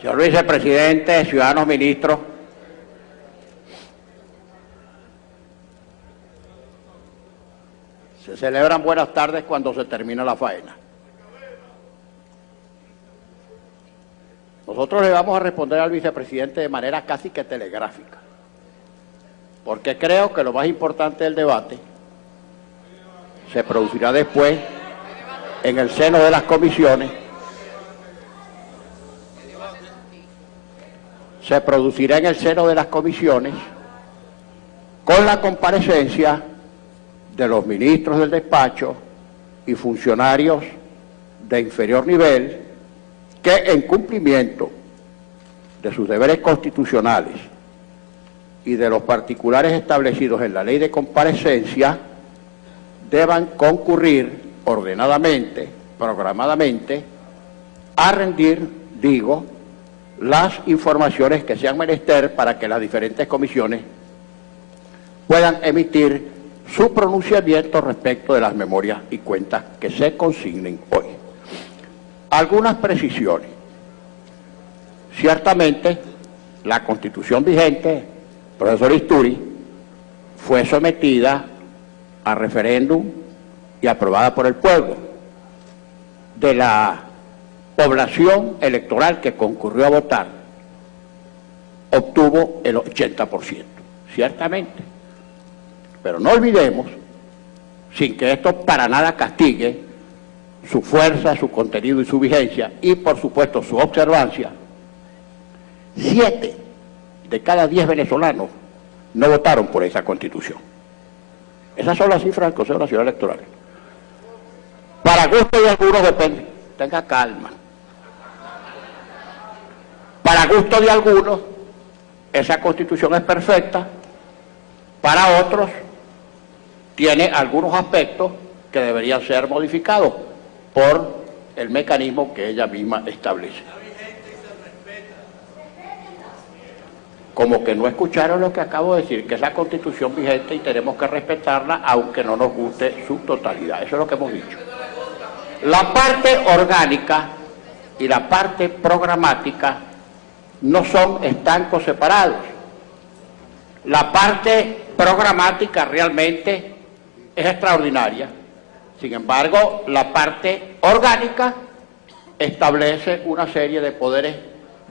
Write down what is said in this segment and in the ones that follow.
Señor vicepresidente, ciudadanos ministros, se celebran buenas tardes cuando se termina la faena. Nosotros le vamos a responder al vicepresidente de manera casi que telegráfica, porque creo que lo más importante del debate se producirá después en el seno de las comisiones. Se producirá en el seno de las comisiones con la comparecencia de los ministros del despacho y funcionarios de inferior nivel que, en cumplimiento de sus deberes constitucionales y de los particulares establecidos en la ley de comparecencia, deban concurrir ordenadamente, programadamente, a rendir, las informaciones que sean menester para que las diferentes comisiones puedan emitir su pronunciamiento respecto de las memorias y cuentas que se consignen hoy. Algunas precisiones. Ciertamente, la Constitución vigente, profesor Isturi, fue sometida a referéndum y aprobada por el pueblo. De la población electoral que concurrió a votar, obtuvo el 80%, ciertamente. Pero no olvidemos, sin que esto para nada castigue su fuerza, su contenido y su vigencia, y por supuesto su observancia, 7 de cada 10 venezolanos no votaron por esa Constitución. Esas son las cifras del Consejo Nacional Electoral. Para gusto de algunos depende, tenga calma. Para gusto de algunos, esa Constitución es perfecta, para otros tiene algunos aspectos que deberían ser modificados por el mecanismo que ella misma establece. Como que no escucharon lo que acabo de decir, que es la Constitución vigente y tenemos que respetarla aunque no nos guste su totalidad. Eso es lo que hemos dicho. La parte orgánica y la parte programática no son estancos separados. La parte programática realmente es extraordinaria. Sin embargo, la parte orgánica establece una serie de poderes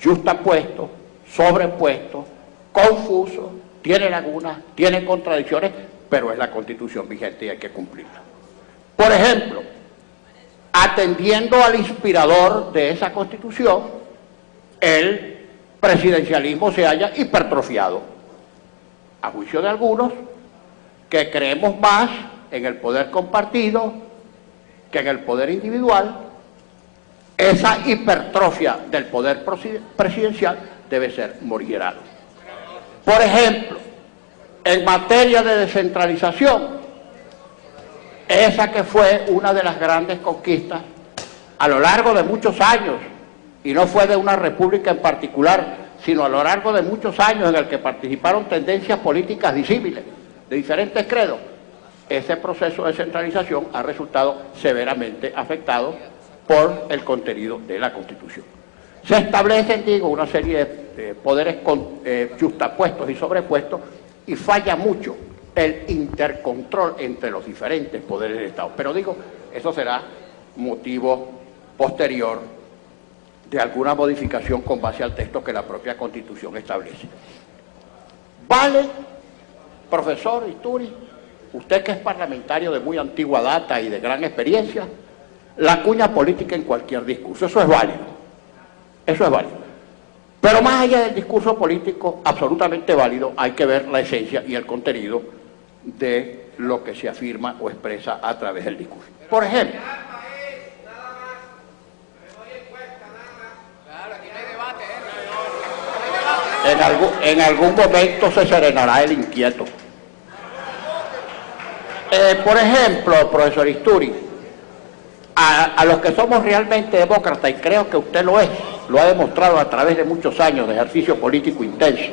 yuxtapuestos, sobrepuestos, confusos, tiene lagunas, tiene contradicciones, pero es la Constitución vigente y hay que cumplirla. Por ejemplo, atendiendo al inspirador de esa Constitución, el presidencialismo se haya hipertrofiado, a juicio de algunos, que creemos más en el poder compartido que en el poder individual. Esa hipertrofia del poder presidencial debe ser morigerada. Por ejemplo, en materia de descentralización, esa que fue una de las grandes conquistas a lo largo de muchos años, y no fue de una república en particular, sino a lo largo de muchos años en el que participaron tendencias políticas disímiles, de diferentes credos, ese proceso de centralización ha resultado severamente afectado por el contenido de la Constitución. Se establecen, una serie de poderes yuxtapuestos y sobrepuestos, y falla mucho el intercontrol entre los diferentes poderes del Estado. Pero eso será motivo posterior de alguna modificación con base al texto que la propia Constitución establece. Vale, profesor Isturi, usted que es parlamentario de muy antigua data y de gran experiencia, la cuña política en cualquier discurso, eso es válido, eso es válido. Pero más allá del discurso político, absolutamente válido, hay que ver la esencia y el contenido de lo que se afirma o expresa a través del discurso. Por ejemplo, en algún momento se serenará el inquieto. Por ejemplo, profesor Isturi, a los que somos realmente demócratas, y creo que usted lo es, lo ha demostrado a través de muchos años de ejercicio político intenso,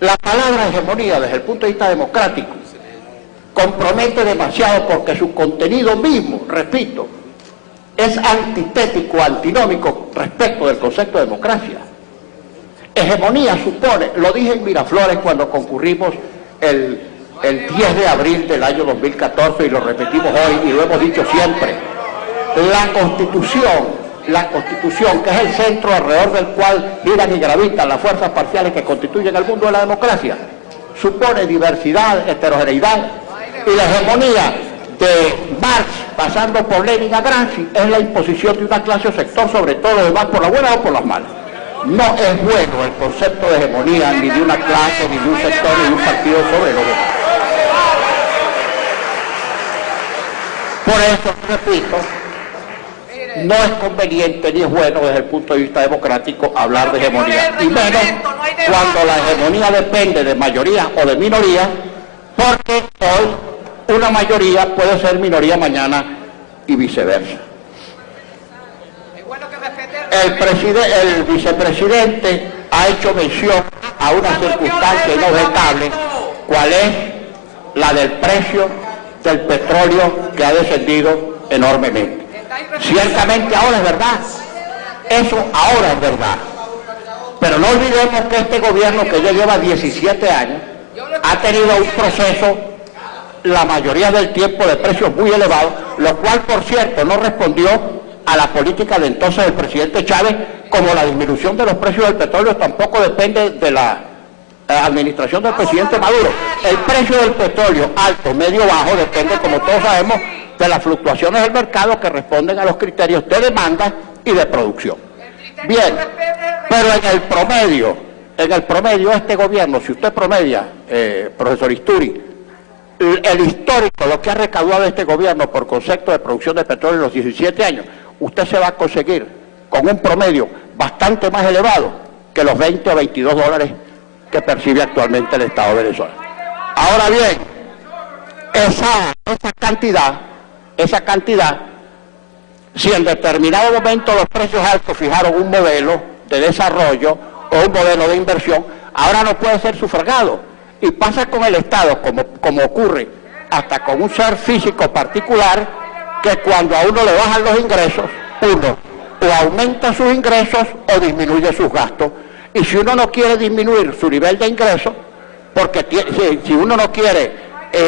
la palabra hegemonía desde el punto de vista democrático compromete demasiado porque su contenido mismo, repito, es antitético, antinómico respecto del concepto de democracia. Hegemonía supone, lo dije en Miraflores cuando concurrimos el 10 de abril del año 2014 y lo repetimos hoy y lo hemos dicho siempre, la Constitución, que es el centro alrededor del cual giran y gravitan las fuerzas parciales que constituyen el mundo de la democracia, supone diversidad, heterogeneidad, y la hegemonía de Marx, pasando por Lenin a Gramsci, es la imposición de una clase o sector sobre todo los demás por las buenas o por las malas. No es bueno el concepto de hegemonía ni de una clase, ni de un sector, ni de un partido sobre los demás. Por eso, repito, no es conveniente ni es bueno desde el punto de vista democrático hablar de hegemonía, y menos cuando la hegemonía depende de mayoría o de minoría, porque hoy una mayoría puede ser minoría mañana y viceversa. El vicepresidente ha hecho mención a una circunstancia inobjetable, cual es la del precio del petróleo que ha descendido enormemente. Ciertamente ahora es verdad, eso ahora es verdad, pero no olvidemos que este gobierno, que ya lleva 17 años, ha tenido un proceso la mayoría del tiempo de precios muy elevados, lo cual, por cierto, no respondió a la política de entonces del presidente Chávez, como la disminución de los precios del petróleo tampoco depende de la administración del presidente Maduro. El precio del petróleo, alto, medio, bajo, depende, como todos sabemos, de las fluctuaciones del mercado que responden a los criterios de demanda y de producción. Bien, pero en el promedio este gobierno, si usted promedia, profesor Isturi, el histórico, lo que ha recaudado este gobierno por concepto de producción de petróleo en los 17 años, usted se va a conseguir con un promedio bastante más elevado que los 20 o 22 dólares que percibe actualmente el Estado de Venezuela. Ahora bien, esa cantidad, si en determinado momento los precios altos fijaron un modelo de desarrollo o un modelo de inversión, ahora no puede ser sufragado. Y pasa con el Estado, como ocurre hasta con un ser físico particular, que cuando a uno le bajan los ingresos, uno o aumenta sus ingresos o disminuye sus gastos. Y si uno no quiere disminuir su nivel de ingresos, porque si uno no quiere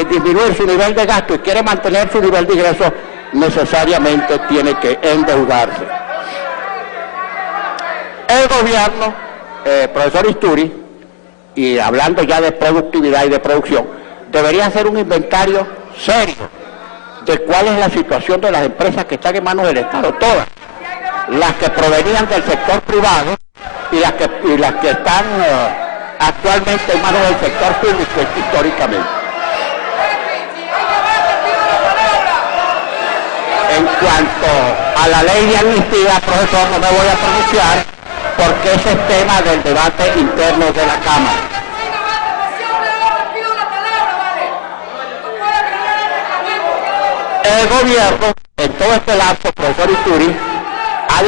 disminuir su nivel de gasto y quiere mantener su nivel de ingresos, necesariamente tiene que endeudarse. El gobierno, profesor Isturi, y hablando ya de productividad y de producción, debería hacer un inventario serio de cuál es la situación de las empresas que están en manos del Estado, todas, las que provenían del sector privado y las que están actualmente en manos del sector público históricamente. En cuanto a la ley de amnistía, profesor, no me voy a pronunciar porque ese es tema del debate interno de la Cámara. El gobierno, en todo este lapso, profesor Isturi, ha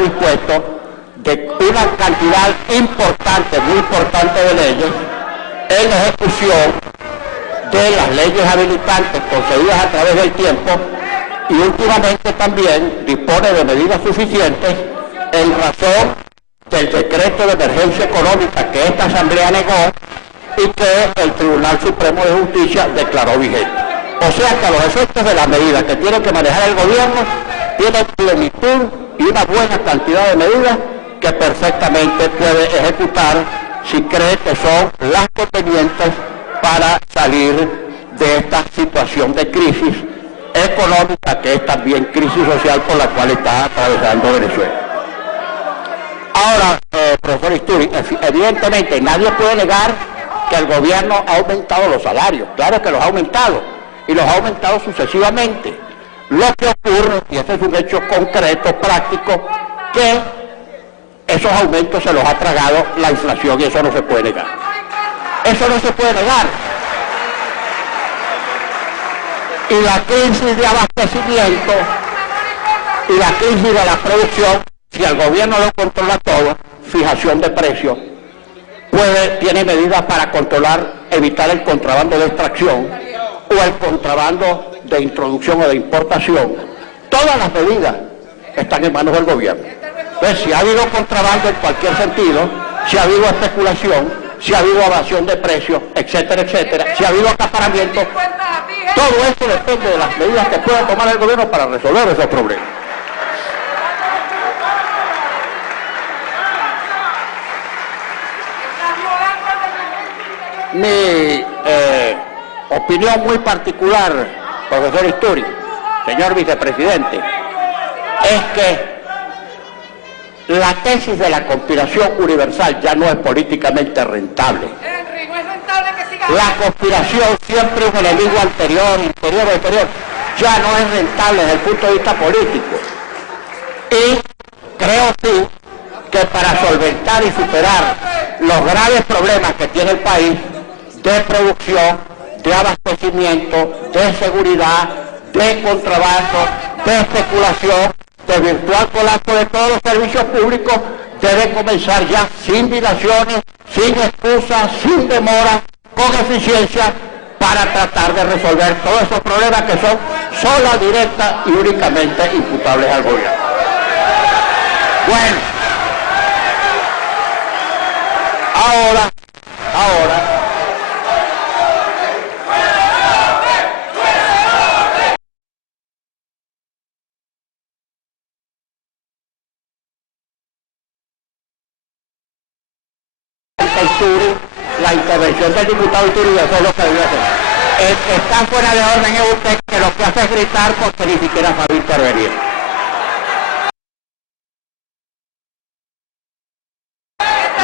dispuesto de una cantidad importante, muy importante de leyes en ejecución de las leyes habilitantes concedidas a través del tiempo, y últimamente también dispone de medidas suficientes en razón del decreto de emergencia económica que esta Asamblea negó y que el Tribunal Supremo de Justicia declaró vigente. O sea que a los efectos de la medida que tiene que manejar el gobierno, tiene plenitud y una buena cantidad de medidas que perfectamente puede ejecutar si cree que son las convenientes para salir de esta situación de crisis económica, que es también crisis social por la cual está atravesando Venezuela. Ahora, profesor Isturi, evidentemente nadie puede negar que el gobierno ha aumentado los salarios. Claro que los ha aumentado, y los ha aumentado sucesivamente. Lo que ocurre, y este es un hecho concreto, práctico, que esos aumentos se los ha tragado la inflación, y eso no se puede negar. Eso no se puede negar. Y la crisis de abastecimiento y la crisis de la producción, si el gobierno lo controla todo, fijación de precios, tiene medidas para controlar, evitar el contrabando de extracción o el contrabando de introducción o de importación. Todas las medidas están en manos del gobierno. Entonces, si ha habido contrabando en cualquier sentido, si ha habido especulación, si ha habido evasión de precios, etcétera, etcétera, si ha habido acaparamiento, todo esto depende de las medidas que pueda tomar el gobierno para resolver esos problemas. Mi opinión muy particular, profesor Isturi, señor vicepresidente, es que la tesis de la conspiración universal ya no es políticamente rentable. Henry, no es rentable que siga. La conspiración siempre es un enemigo anterior, interior, exterior. Ya no es rentable desde el punto de vista político. Y creo sí que para solventar y superar los graves problemas que tiene el país de producción, de abastecimiento, de seguridad, de contrabando, de especulación, de virtual colapso de todos los servicios públicos, debe comenzar ya sin dilaciones, sin excusas, sin demora, con eficiencia, para tratar de resolver todos esos problemas que son sola, directa y únicamente imputables al gobierno. Bueno, ahora, la intervención del diputado Isturi, eso es lo que debía hacer. Está fuera de orden es usted, que lo que hace es gritar porque ni siquiera sabe intervenir.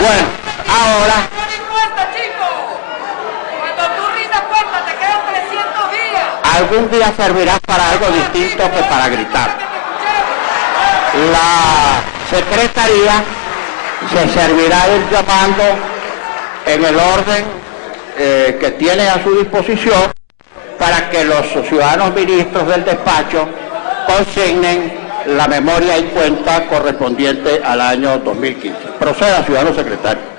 Bueno, ahora... Cuando tú rindas cuenta, te quedan 300 días. Algún día servirá para algo distinto que para gritar. La Secretaría se servirá de ir llamando en el orden que tiene a su disposición para que los ciudadanos ministros del despacho consignen la memoria y cuenta correspondiente al año 2015. Proceda, ciudadano secretario.